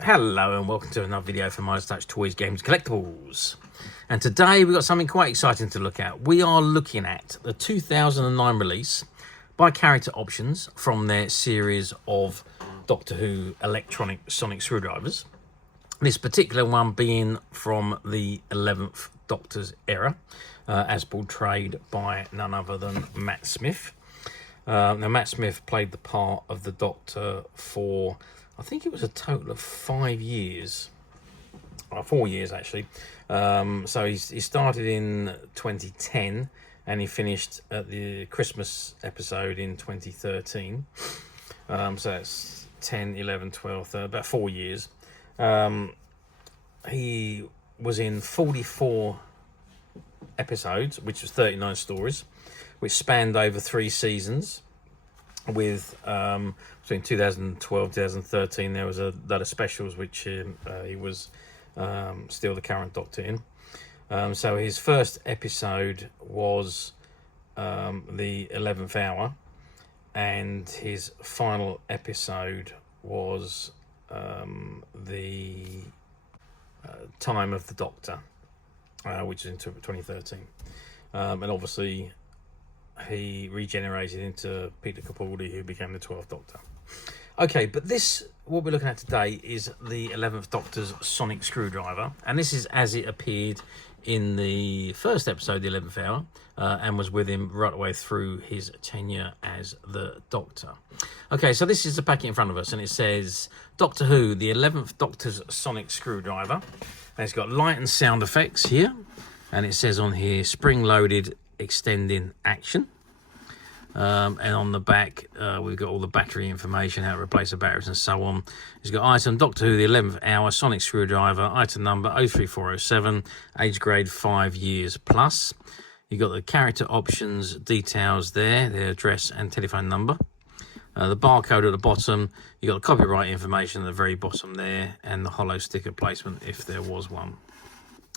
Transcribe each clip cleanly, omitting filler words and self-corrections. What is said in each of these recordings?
Hello and welcome to another video from Midas Touch Toys, Games, Collectibles. And today we've got something quite exciting to look at. We are looking at the 2009 release by Character Options from their series of Doctor Who electronic sonic screwdrivers. This particular one being from the 11th Doctor's era, as portrayed by none other than Matt Smith. Now, Matt Smith played the part of the Doctor for, I think it was a total of 5 years. 4 years, actually. So he started in 2010 and he finished at the Christmas episode in 2013. So that's 10, 11, 12, about 4 years. He was in 44 episodes, which was 39 stories, which spanned over 3 seasons. With between 2012 2013 there was a lot of specials which he was still the current Doctor in. So his first episode was the 11th hour, and his final episode was the time of the Doctor, which is in 2013, and obviously he regenerated into Peter Capaldi, who became the 12th Doctor. Okay, but what we're looking at today is the 11th Doctor's sonic screwdriver, and this is as it appeared in the first episode, the 11th hour, and was with him right away through his tenure as the Doctor. Okay, so this is the packet in front of us, and it says Doctor Who, the 11th Doctor's sonic screwdriver. And it's got light and sound effects here, and it says on here spring-loaded extending action, and on the back we've got all the battery information, how to replace the batteries and so on. It's got item Doctor Who, the 11th hour sonic screwdriver, item number 03407, age grade 5 years plus. You've got the character options details there, their address and telephone number, the barcode at the bottom. You've got the copyright information at the very bottom there, and the hollow sticker placement if there was one.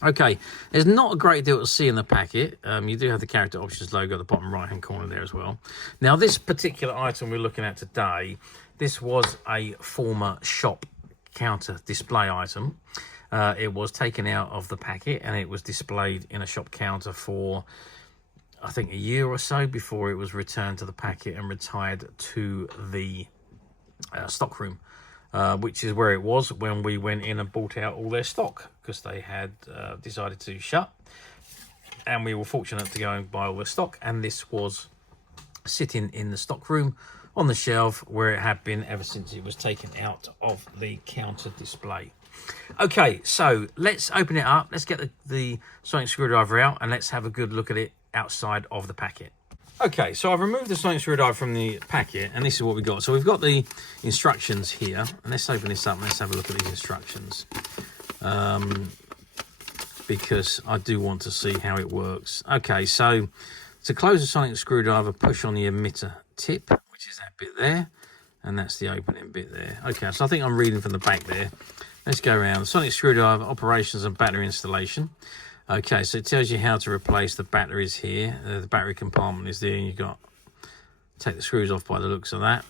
Okay, there's not a great deal to see in the packet. You do have the character options logo at the bottom right hand corner there as well. Now, this particular item we're looking at today, this was a former shop counter display item. It was taken out of the packet and it was displayed in a shop counter for, I think, a year or so before it was returned to the packet and retired to the stock room. Which is where it was when we went in and bought out all their stock, because they had decided to shut, and we were fortunate to go and buy all their stock, and this was sitting in the stock room on the shelf where it had been ever since it was taken out of the counter display. Okay, so let's open it up, let's get the sonic screwdriver out, and let's have a good look at it outside of the packet. Okay, so I've removed the sonic screwdriver from the packet, and this is what we got. So we've got the instructions here, and let's open this up and let's have a look at these instructions, because I do want to see how it works. Okay, so to close the sonic screwdriver, push on the emitter tip, which is that bit there, and that's the opening bit there. Okay, so I think I'm reading from the back there. Let's go around. Sonic screwdriver operations and battery installation. Okay, so it tells you how to replace the batteries here. The battery compartment is there, and you've got to take the screws off by the looks of that.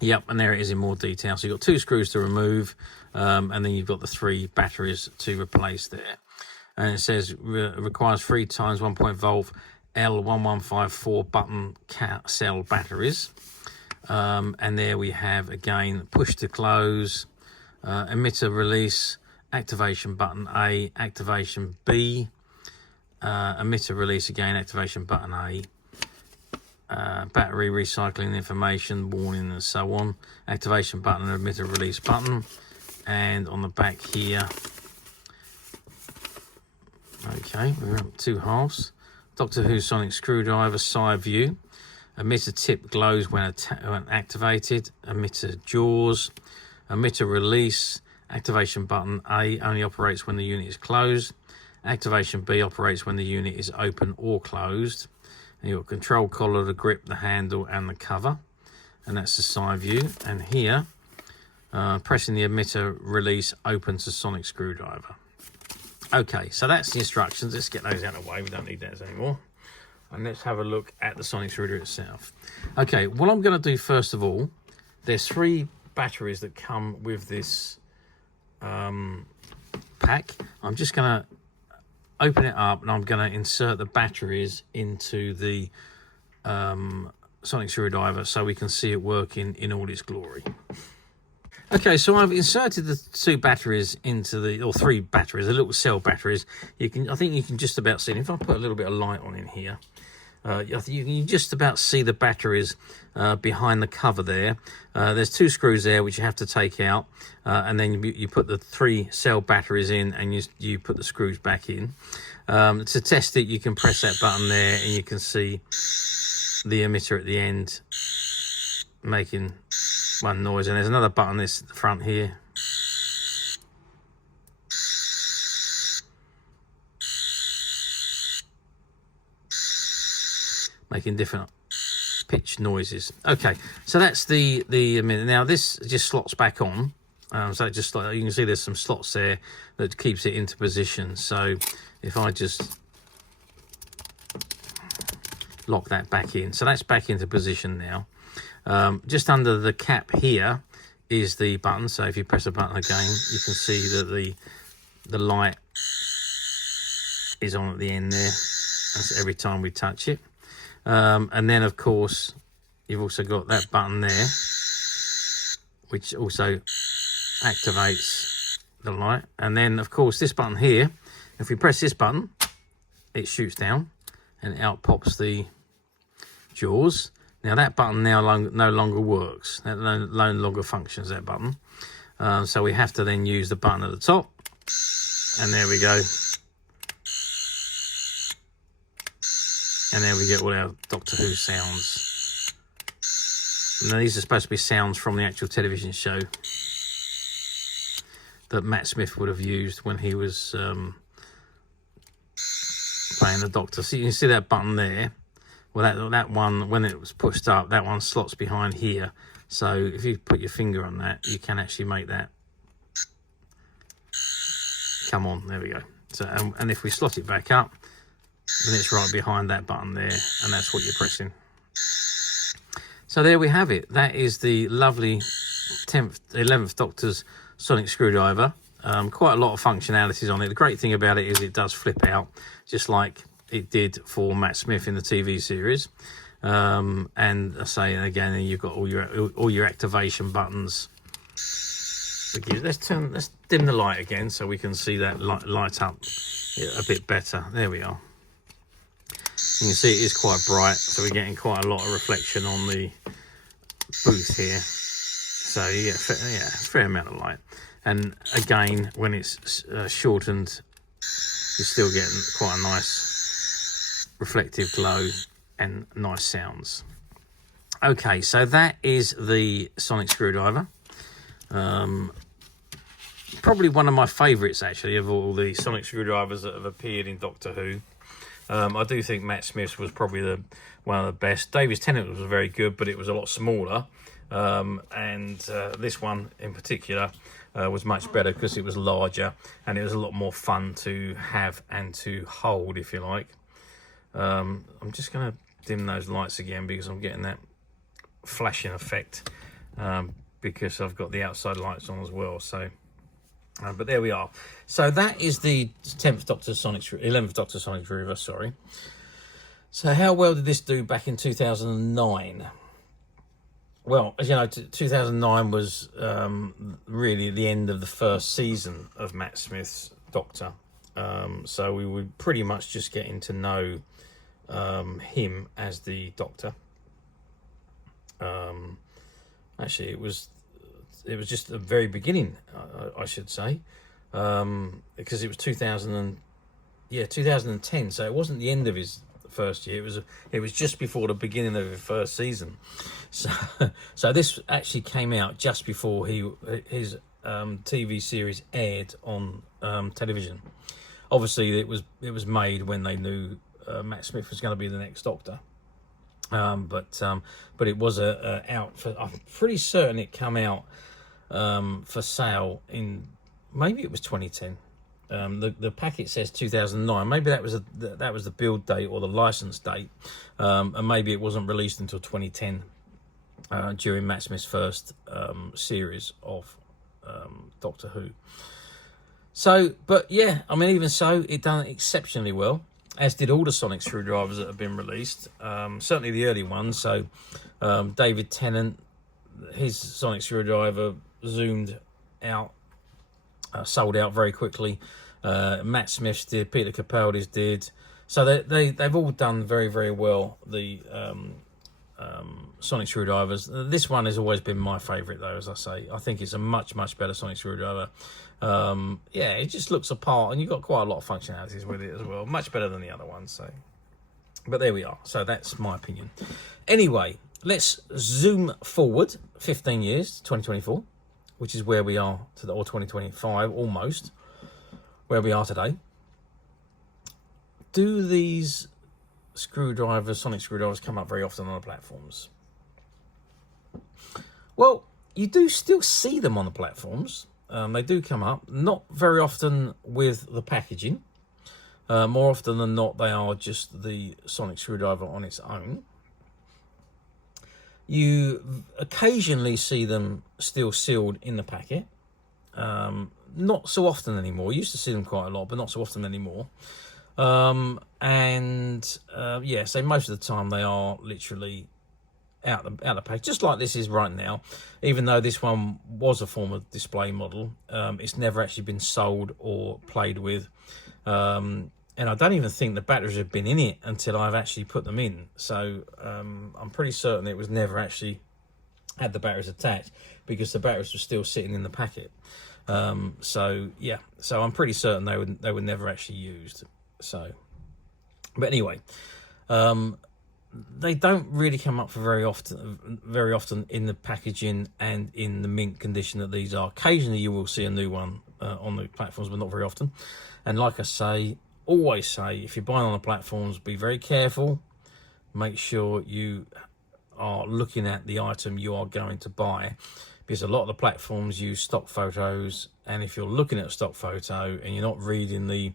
Yep, and there it is in more detail. So you've got 2 screws to remove, and then you've got the 3 batteries to replace there. And it says requires 3 times 1.0 volt L1154 button cell batteries. And there we have, again, push to close, emitter release, activation button A, activation B, emitter release again, activation button A, battery recycling information, warning and so on, activation button and emitter release button. And on the back here, okay, we're up 2 halves. Doctor Who sonic screwdriver side view, emitter tip glows when activated, emitter jaws, emitter release, activation button A only operates when the unit is closed. Activation B operates when the unit is open or closed. And you've got control collar, the grip, the handle and the cover. And that's the side view. And here, pressing the emitter release opens the sonic screwdriver. Okay, so that's the instructions. Let's get those out of the way. We don't need those anymore. And let's have a look at the sonic screwdriver itself. Okay, what I'm going to do first of all, there's 3 batteries that come with this pack. I'm just going to open it up and I'm going to insert the batteries into the sonic screwdriver so we can see it working in all its glory. Okay, so I've inserted the 2 batteries into the, or 3 batteries, the little cell batteries. I think you can just about see it. If I put a little bit of light on in here, I think you can just about see the batteries behind the cover there. There's 2 screws there which you have to take out, and then you put the 3 cell batteries in, and you put the screws back in. To test it, you can press that button there, and you can see the emitter at the end making one noise, and there's another button this front here. Making different pitch noises. Okay, so that's the emitter. Now this just slots back on. So it just like you can see, there's some slots there that keeps it into position. So if I just lock that back in, so that's back into position now. Just under the cap here is the button. So if you press the button again, you can see that the light is on at the end there. That's every time we touch it. And then of course you've also got that button there which also activates the light, and then of course this button here, if we press this button it shoots down and out pops the jaws. Now that button no longer works, that no longer functions, that button. So we have to then use the button at the top, and there we go. And there we get all our Doctor Who sounds. Now these are supposed to be sounds from the actual television show that Matt Smith would have used when he was playing the Doctor. So you can see that button there. Well, that one, when it was pushed up, that one slots behind here. So if you put your finger on that, you can actually make that come on. There we go. So and if we slot it back up, then it's right behind that button there, and that's what you're pressing. So there we have it. That is the lovely 11th Doctor's sonic screwdriver. Quite a lot of functionalities on it. The great thing about it is it does flip out, just like it did for Matt Smith in the TV series. And I say again, you've got all your activation buttons. Let's dim the light again so we can see that light up a bit better. There we are. You can see it is quite bright, so we're getting quite a lot of reflection on the booth here. So you get a fair amount of light. And again, when it's shortened, you're still getting quite a nice reflective glow and nice sounds. Okay, so that is the sonic screwdriver. Probably one of my favourites, actually, of all the sonic screwdrivers that have appeared in Doctor Who. I do think Matt Smith's was probably one of the best. David Tennant was very good, but it was a lot smaller. And this one in particular was much better because it was larger and it was a lot more fun to have and to hold, if you like. I'm just going to dim those lights again because I'm getting that flashing effect because I've got the outside lights on as well. So, but there we are. So that is the 11th Doctor Sonic Screwdriver, sorry. So how well did this do back in 2009? Well, as you know, 2009 was really the end of the first season of Matt Smith's Doctor. So we were pretty much just getting to know him as the Doctor. Actually, it was just the very beginning, I should say, because it was 2010. So it wasn't the end of his first year. It was just before the beginning of his first season. So this actually came out just before his TV series aired on television. Obviously, it was made when they knew Matt Smith was going to be the next Doctor. But it was out for. I'm pretty certain it came out for sale in, maybe it was 2010. The packet says 2009. Maybe that was the build date or the license date, and maybe it wasn't released until 2010. during Matt Smith's first series of Doctor Who. So, but yeah, I mean, even so, it done exceptionally well, as did all the sonic screwdrivers that have been released. Certainly the early ones. So, David Tennant, his sonic screwdriver zoomed out, sold out very quickly. Matt Smith's did, Peter Capaldi's did. So they've all done very, very well, the sonic screwdrivers. This one has always been my favourite, though, as I say. I think it's a much, much better sonic screwdriver. Yeah, it just looks apart, and you've got quite a lot of functionalities with it as well. Much better than the other ones. So, but there we are. So that's my opinion. Anyway, let's zoom forward 15 years to 2024, which is where we are to or 2025 almost, where we are today. Do these screwdrivers, sonic screwdrivers, come up very often on the platforms? Well, you do still see them on the platforms. They do come up, not very often with the packaging. More often than not, they are just the sonic screwdriver on its own. You occasionally see them still sealed in the packet. Not so often anymore. You used to see them quite a lot, but not so often anymore. Yeah, so most of the time they are literally out the pack, just like this is right now. Even though this one was a former display model, it's never actually been sold or played with. And I don't even think the batteries have been in it until I've actually put them in. So I'm pretty certain it was never actually had the batteries attached, because the batteries were still sitting in the packet. So yeah, so I'm pretty certain they were never actually used. So, but anyway, they don't really come up for very often in the packaging and in the mint condition that these are. Occasionally you will see a new one on the platforms, but not very often. And like I say, always say, if you're buying on the platforms, be very careful. Make sure you are looking at the item you are going to buy, because a lot of the platforms use stock photos, and if you're looking at a stock photo and you're not reading the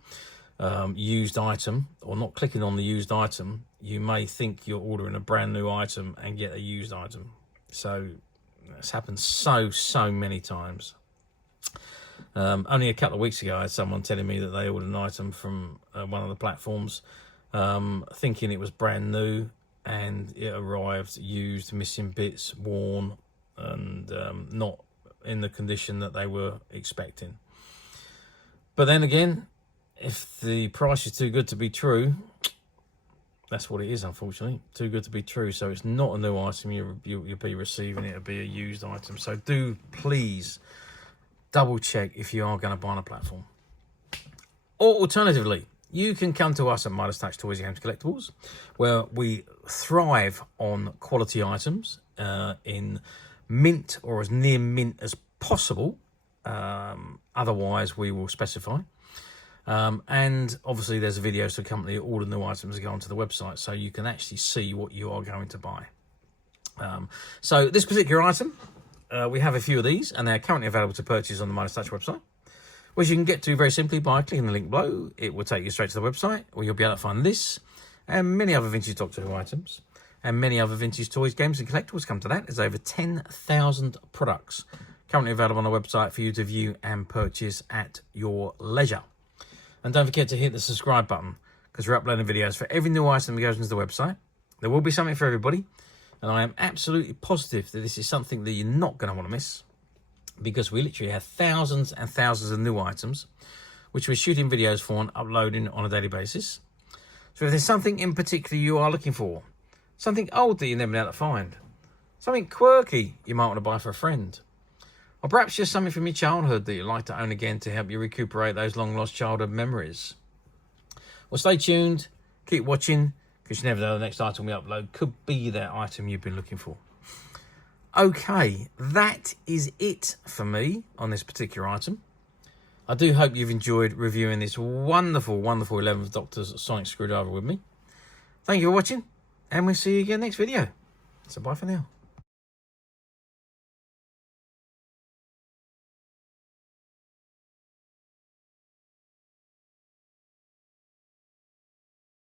used item, or not clicking on the used item, you may think you're ordering a brand new item and get a used item. So it's happened so many times. Only a couple of weeks ago I had someone telling me that they ordered an item from one of the platforms, thinking it was brand new, and it arrived used, missing bits, worn, and not in the condition that they were expecting. But then again, if the price is too good to be true, that's what it is, unfortunately. Too good to be true. So it's not a new item you'll be receiving. It'll be a used item. So do please double check if you are going to buy on a platform. Or alternatively, you can come to us at Midas Touch Toys, Games, Collectibles, where we thrive on quality items in mint or as near mint as possible. Otherwise, we will specify. And obviously there's videos to accompany all the new items that go onto the website, so you can actually see what you are going to buy. So this particular item, we have a few of these, and they're currently available to purchase on the Midas Touch website, which you can get to very simply by clicking the link below. It will take you straight to the website, where you'll be able to find this and many other vintage Doctor Who items, and many other vintage toys, games and collectibles. Come to that. There's over 10,000 products currently available on the website for you to view and purchase at your leisure. And don't forget to hit the subscribe button, because we're uploading videos for every new item that goes into the website. There will be something for everybody, and I am absolutely positive that this is something that you're not going to want to miss, because we literally have thousands and thousands of new items, which we're shooting videos for and uploading on a daily basis. So if there's something in particular you are looking for, something old that you've never been able to find, something quirky you might want to buy for a friend, or perhaps just something from your childhood that you'd like to own again to help you recuperate those long-lost childhood memories. Well, stay tuned, keep watching, because you never know, the next item we upload could be that item you've been looking for. Okay, that is it for me on this particular item. I do hope you've enjoyed reviewing this wonderful, wonderful 11th Doctor's sonic screwdriver with me. Thank you for watching, and we'll see you again next video. So bye for now.